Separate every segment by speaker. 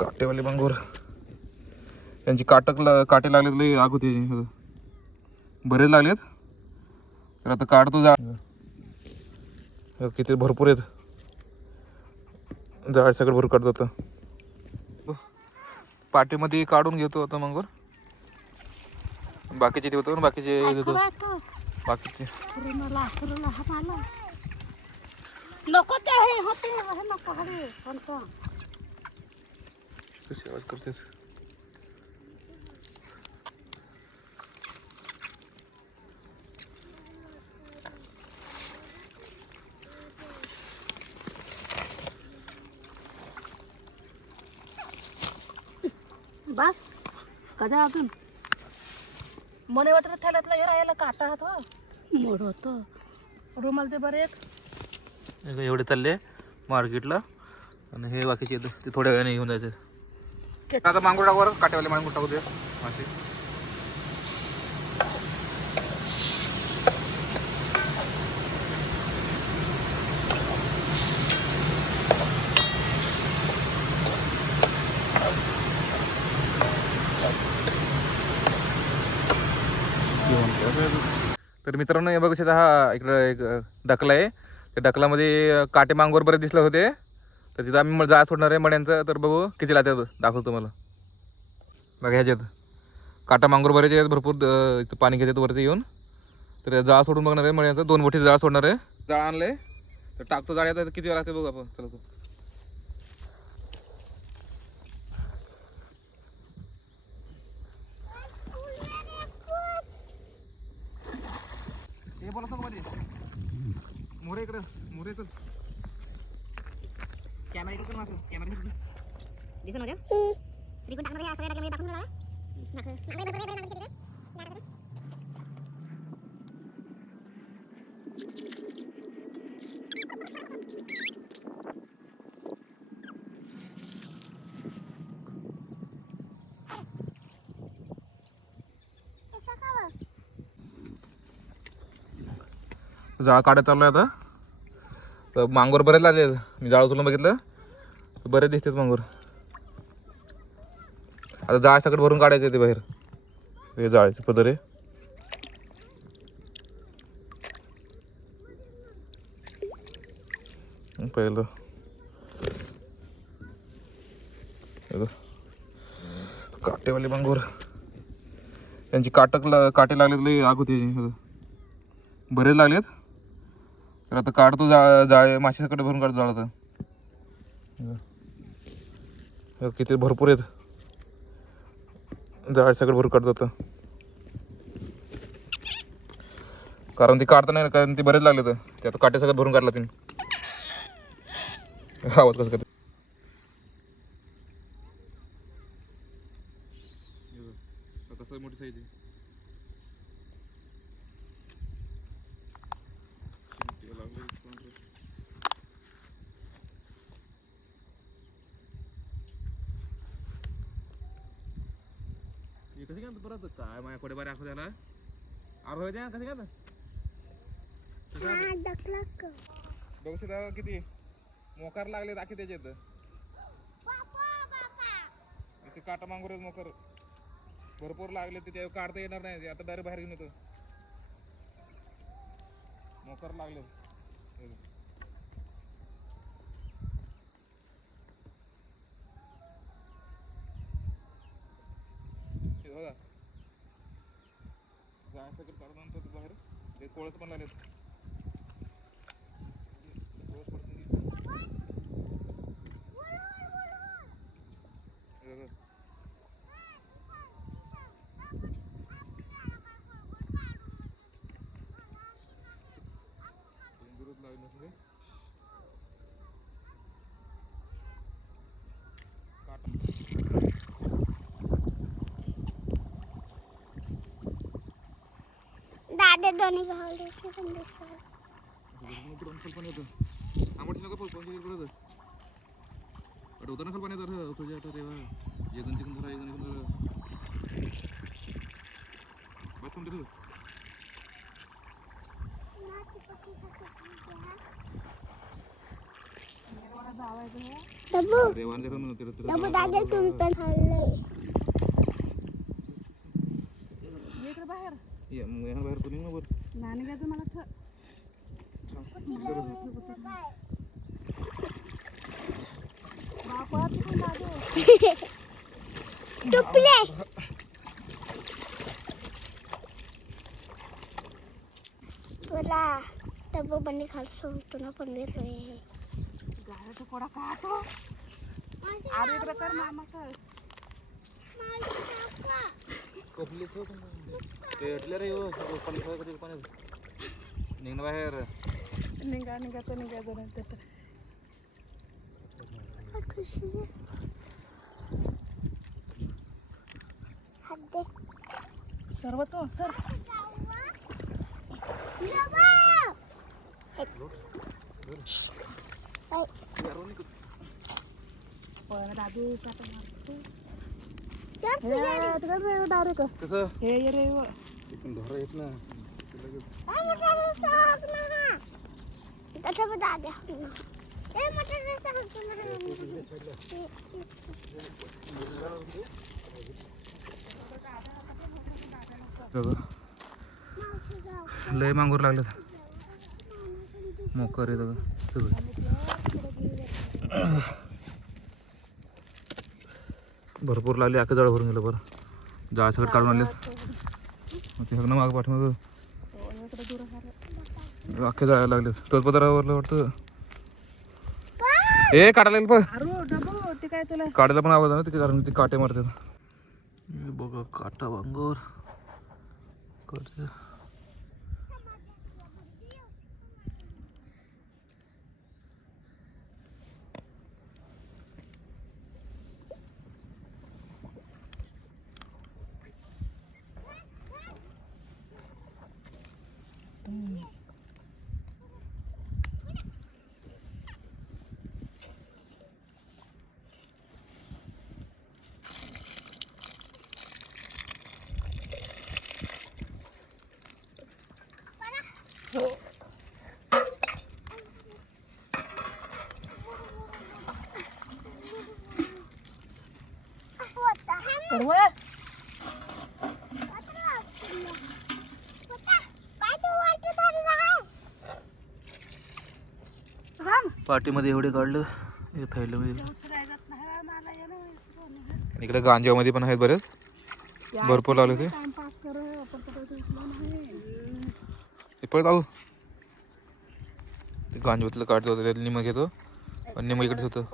Speaker 1: काटेवाले मांगोर त्यांची काटक ला काटे लागलेत लई आग होती. बरेच लागलेत. तर आता काढतो जा किती भरपूर आहेत. जाळ सगळं भरपूर काढतो आता. पाठीमध्ये काढून घेतो आता मंगोर बाकीचे देतो आणि बाकीचे देतो. बाकीचे.
Speaker 2: लोक ते होते ना
Speaker 1: कशी आवाज करतेस
Speaker 2: बस कधी अजून? मने वाटत थेल्यातला हे राहायला काटा हात हो? मोड होतं. रुमाल ते बरे आहेत
Speaker 1: एवढे चालले? मार्केटला? आणि हे बाकीचे ते थोड्या वेळाने घेऊन जायचे. आता मांगूर टाकू बरं काटेवाले मांगूर टाकू दे. मासे तर मित्रांनो हे बघू शकता हा इकडं एक डकला आहे. त्या डकलामध्ये काटे मांगोर बरेच दिसले होते. तर तिथं आम्ही जाळ सोडणार आहे मड्यांचं. तर बघू किती लागतात दाखवतो तुम्हाला. बघा ह्याच्यात काटा मांगूर भरायचे आहेत. भरपूर इथं पाणी घेतात वरती येऊन. तर जाळ सोडून बघणार आहे मड्यांचं. दोन मोठी जाळ सोडणार आहे. जाळ आणले तर टाकतो जाळ्यात येतात किती वेळ लागते बघू आपण. चला तू हे बोला मोरे इकडे. मोरे चल कॅमेरा इकडे मात्र कॅमेरा इकडे
Speaker 3: दिसून होते त्रिकोण टाकणार आहे सगळ्या टाकणार दाखवून मला
Speaker 1: जाळ काढत चाललोय आता तर मांगोर बरेच लागले मी जाळ उचलून बघितलं. तर बरेच दिसतेच मांगोर. आता जाळ सगळं भरून काढायचं ते बाहेर. हे जाळीचे पदर पहिलं. काटेवाले मांगोर. त्यांची काटक ला काटे लागलेत लई आग होती. बरेच लागलेत. तर आता काढतो जा जाळे माशाकडे भरून काढतो जाळ आता किती भरपूर आहेत. जाळ सगळं भरून काढतो आता कारण ती काढता नाही कारण ती बरेच लागले तर ते आता काटे सगळं भरून काढला तिने. आवाज कसं करते कसं मोठी साईज आहे हे कशी घालतो परत काय माझ्याकडे बरे असं त्याला बघू शकता किती? मोकार लागले दाखी त्याच्यात. इथे काटा मांगूर मोकर भरपूर लागले ते ते काढता येणार नाही. ते आता डायरेक्ट बाहेर घेऊन येतो. मोकर लागले हे बघ. हे बघा जायचं काढून आणतो बाहेर. ते कोळत पण लागले
Speaker 3: दादा दोन्ही भाऊ दिसले पण दिसत
Speaker 1: येतं आंबट नको पण पंचवीस रुपये अरे होतं ना खाल पाण्यात तुझ्या आता तेव्हा एकजण तिकडून धरा एकजण इकडून धरा बाथरूम तिथं
Speaker 2: जावायचं
Speaker 1: अरे वांदे करू
Speaker 2: ये बाहेर.
Speaker 1: ये, मग या बाहेर कोणी ना वर.
Speaker 2: नाणी घ्यायचं मला थ- बापा तिकडून लागे.
Speaker 3: तुला बंडी खालसो तुला पनीर रे
Speaker 2: गाड्याचा कोडा काढतो अरे इकडे कर मामा कर
Speaker 1: कपली ठेव पण. ते अटले रे हो, सगळं पाणी ठेवा कधी पाण्यात. निघ ना बाहेर।
Speaker 2: निघा निघा तो निघा जरा तिथं. सर्व तो सर. पण दादू मारतो. हे,
Speaker 1: कसं
Speaker 2: हे रे
Speaker 1: येत ना लय मांगूर लागलं मोकर आहे बघा सगळं. भरपूर लागले अख्खं जाळ भरून गेलं बरं. जाळ सगळं काढून आणले ते सगळं माग पाठीमाग.
Speaker 2: हो, इकडे दूर आहे रे.
Speaker 1: अख्ख्या जाळ्या लागले तोच पत्रावरलं वाटतं. ए काढायला लागेल पण
Speaker 2: अरे डबू ते काय तुला?
Speaker 1: काढायला पण आवाज ना ते कारण ते काटे मारतात. बघा काटा वांगोर. करते पाठीमध्ये एवढे काढलं हे थैल्यामध्ये इकडे गांजामध्ये पण आहेत बरेच. भरपूर लावले ते. पळत आहो ते गांजावतलं काढतो होतं त्यात निम घेतो आणि निम इकडेच होतं.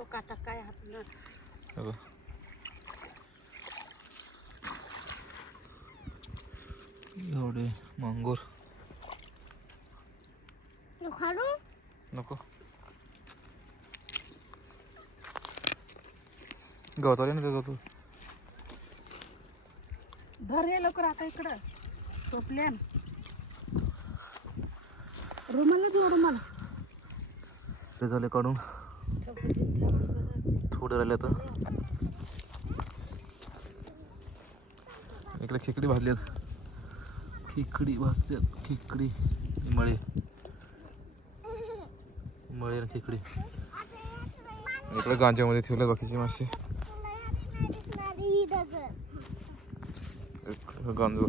Speaker 1: एवढे मांगोर. नको. गवत आले ना ते गवत
Speaker 2: धर ये लवकर आता इकडं. टोपल्यान रुमाला देऊ रुमाला.
Speaker 1: ते झाले काढून. थोडे राहिले आता. इकडे खेकडी भाजल्यात. खेकडी भाजल्यात. खेकडी मळे. मळे आणि खेकडी. इकडे गांजामध्ये ठेवले बाकीचे मासे. गांजूळ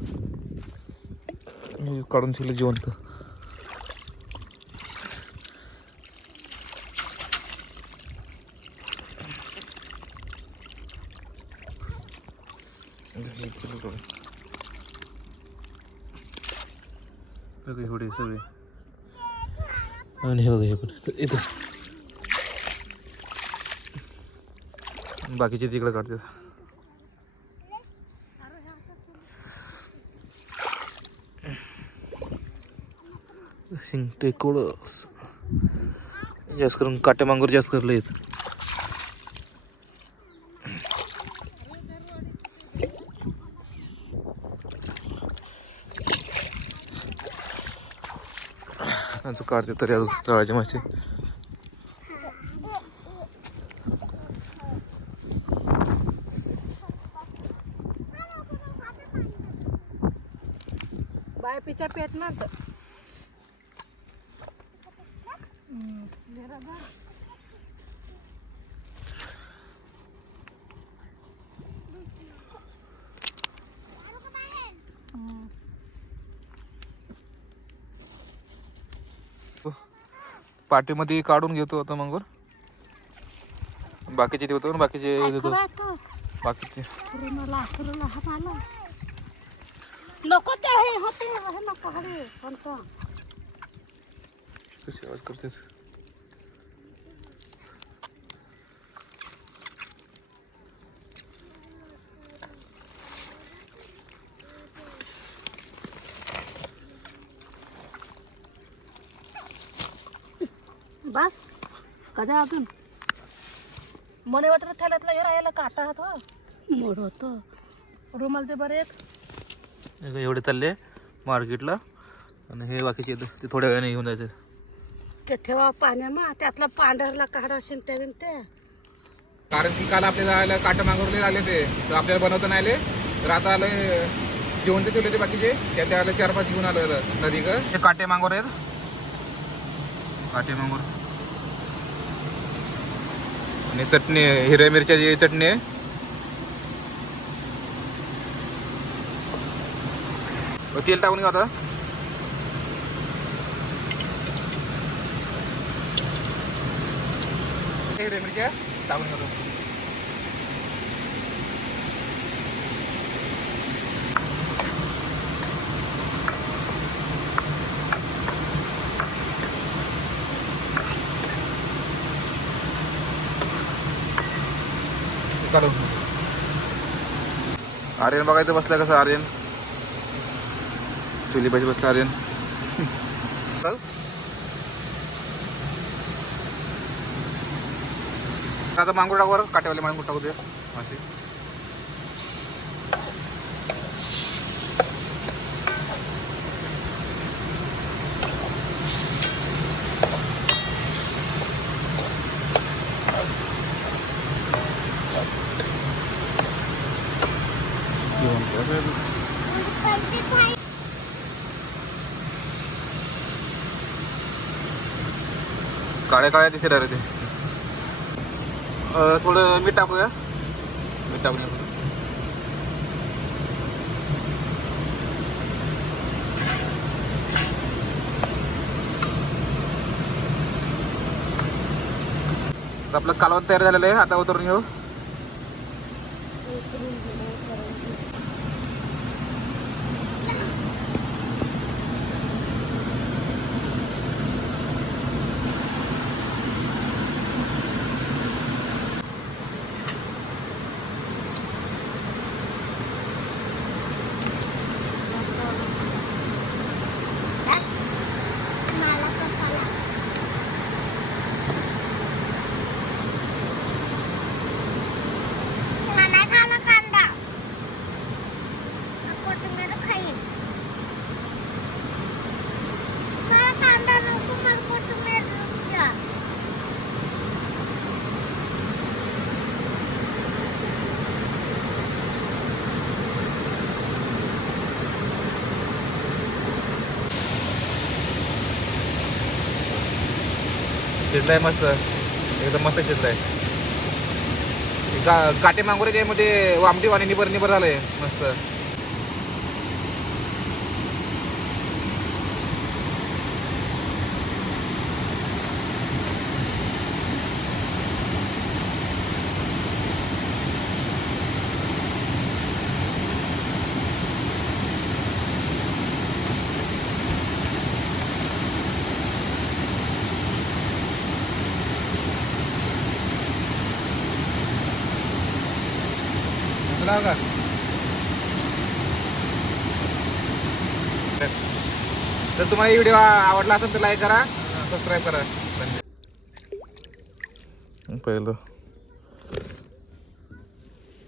Speaker 1: काढून ठेवलं जिवंत. एवढे सगळे. आणि हे बघा हे पण. इथं. बाकीचे तिकडे काढतात. ते कोळस जास्त करून काटे मांगूर जास्त करले आहेत. त्यांचं काढते तरी अजून तळाचे मासे.
Speaker 2: बाय पिच्या पेटणार तर
Speaker 1: पाठीमध्ये काढून घेतो आता मंगोर बाकीचे ठेवतो आणि बाकीचे देतो. बाकीचे.
Speaker 2: रुमाला रुमाला हा मला नको ते हे होते हे नको हवे पण का
Speaker 1: कशी आवाज करतेस
Speaker 2: बस कदा अजून? मने वाटत थेल्यातला हे राहायला काटा हात हो? मोड होतं. रुमाल ते बरे
Speaker 1: एवढे चालले मार्केटला. आणि हे बाकीचे ते थोड्या वेळाने घेऊन जायचे.
Speaker 2: ते ठेवा पाण्यामा त्यातला पांढरला काढा शिंट्या बिंट्या.
Speaker 1: कारण की काल आपल्याला आलं काटा मागवले आले ते. तर आपल्याला बनवता नाही आले. तर आता आले जेवण ते ठेवले ते बाकीचे. त्या आले चार पाच घेऊन आलं नदी हे काटे मागवर आहेत. काटे मागवर आणि चटणी हिरव्या मिरच्याची चटणी आहे. तेल टाकून घ्या आता. हिरव्या मिरच्या टाकून घेतो करत आर्यन बघायचं बसलं कसं आर्यन. चुली पाहिजे बसलं आर्यन. आता मांगूर टाकू बरं. काटेवाले मांगूर टाकू दे. मासे काळ्या काळ्या दिसत रे ते. थोडं मीठ टाकूया. मीठ टाकूया. तर आपलं कालवण तयार झालेलं आहे. आता उतरून घेऊ
Speaker 3: मला कसाला मला खाला कांदा कोथिंबीर खाईन मला कांदा नको मला कोथिंबीर द्या
Speaker 1: शिजलाय मस्त. एकदम मस्त शिजलाय का काटे मांगोरे जे मध्ये वामटी वाणी निबर निबर झालंय. मस्त. का तर तुम्हाला व्हिडिओ आवडला असेल तर लाईक करा सबस्क्राईब करा. पहिलं.